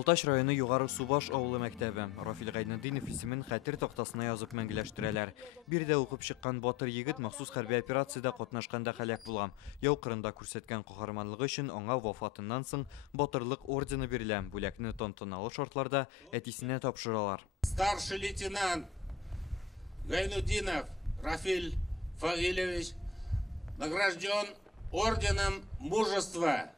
Балтач районы Югары Субаш авылы мәктәбе Рафил Гайнетдинов исемен хәтер тактасына язып мәңгеләштерәләр. Бирдә укып чыккан батыр егет махсус хәрби операциядә катнашканда һәлак булган. Яу кырында күрсәткән каһарманлыгы өчен аңа вафатыннан соң батырлык ордены бирелә. Бүләкне тантаналы шартларда әтисенә тапшыралар. Старший лейтенант Гайнетдинов Рафиль Фагилевич награжден орденом мужества.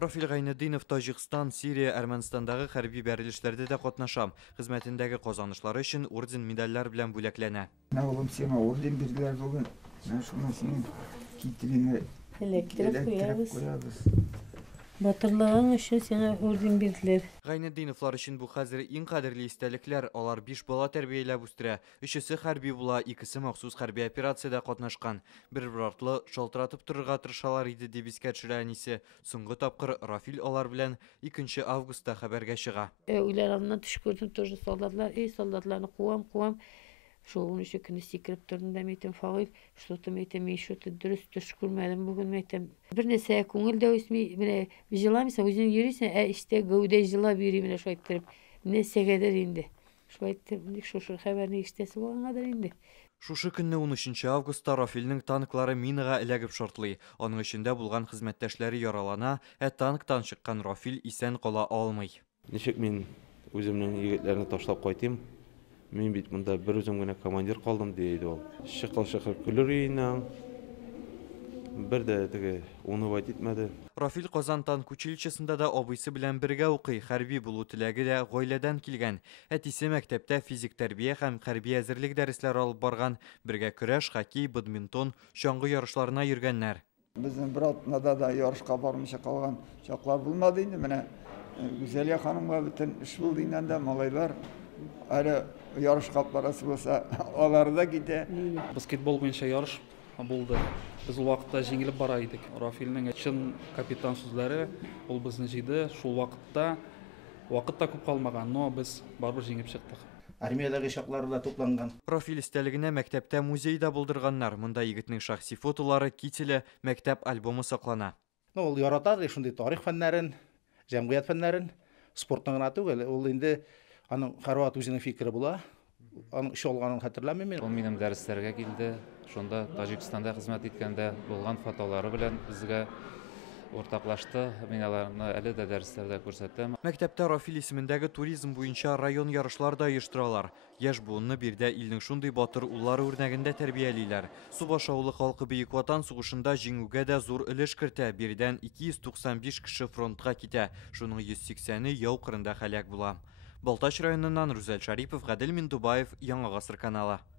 Рафил Гайнетдинов Таҗикстан, Сирия, Әрмәнстандагы хәрби бәрелешләрдә дә катнаша. Хезмәтендәге казанышлары өчен орден медальләр белән бүләкләнә. Oğlum sana orada biriler bugün. Ben şuna senin kitrine Elektrip koyarız. Батырлыгың өчен сиңа орден бирделәр. Гайнетдиновлар өчен бу хәзер иң кадерле истәлекләр. Алар 5 бала тәрбияләп үстерә. Өчесе хәрби була, икесе махсус хәрби операциядә катнашкан. Бер артлы шалтыратып торырга тырышалар иде дип искә төшерә әнисе. Соңгы тапкыр Рафил алар белән 2 августта хәбәргә чыга. Уйларымнан төш күрдем тоже солдатлар. Солдатларны куам. Шоуны шекне сикрип тордым да мәйтем Фагил, что-то мәйтем, что-то дөрес төш күрмәдем бүген мәйтем. Бер нәрсә күңелдә үсми, менә җыламыйсың, үзең йөрисең, эштә гәүдә җылап йөри менә шулай итеп. Нәрсәгәдер инде. Шулай итеп, шушы хәбәрне ишетәсе булгандыр инде. Шушы көнне 13 августта Рафилнең танклары минага эләгеп шартлый. Аның эчендә булган хезмәттәшләре яралана, танктан чыккан Рафил исән кала алмый. Ничек мин үземнең егетләрне ташлап кайтыйм? Мин бит монда бер үзем генә командир калдым диде ул. Шыкыл көлер инең. Бер дә теге уны вайт итмәде. Рафил Казан танк училищесында да абыйсы белән бергә укый. Хәрби булу теләге дә гаиләдән килгән. Әтисе мәктәптә физик тәрбия һәм хәрби әзерлек дәресләре алып барган. Бергә көрәш, хоккей, бадминтон, чаңгы ярышларына йөргәннәр. Bizim bir altında da yarışka varmışa kalgan çaklar bulmadıydı. Mene Güzelya Hanım'a bütün iş bulduğundan da malaylar ayrı yarış kaplarası olsa onları da gide. Basketbol буенча ярыш булды. Без ул вакытта җиңелеп бара идек. Рафилнең чын капитан сүзләре ул безне җыйды. Шул вакытта күп калмаган, но без барыбер җиңеп чыктык. Армиядагы шакларда тупланган. Рафил истәлегенә мәктәптә музейда булдырганнар. Монда егетнең шәхси фотолары, кителе, мәктәп альбомы саклана. Ул ярата шундый тарих фәннәрен, җәмгыять фәннәрен, спортны гына түгел. Ул инде аның һәрвакыт үзенең фикере була. Аның эш алганын хәтерләмим мин. Ул минем дәресләргә килде. Шунда Таҗикстанда хезмәт иткәндә булган фотолары белән безгә ортаклашты. Мин аларны әле дә дәресләрдә күрсәтәм. Мәктәптә Рафил исемендәге туризм буенча район ярышлар да оештыралар. Яшь буынны бирдә илнең шундый батыр уллары үрнәгендә тәрбиялиләр. Субаш авылы халкы Бөек Ватан сугышында җиңүгә дә зур өлеш кертә. Бирдән 295 кеше фронтка китә. Шуның 180-е яу кырында һәлак була. Балтач районыннан Рүзәл Шарипов, Гадел Миндубаев, Яңа Гасыр каналы.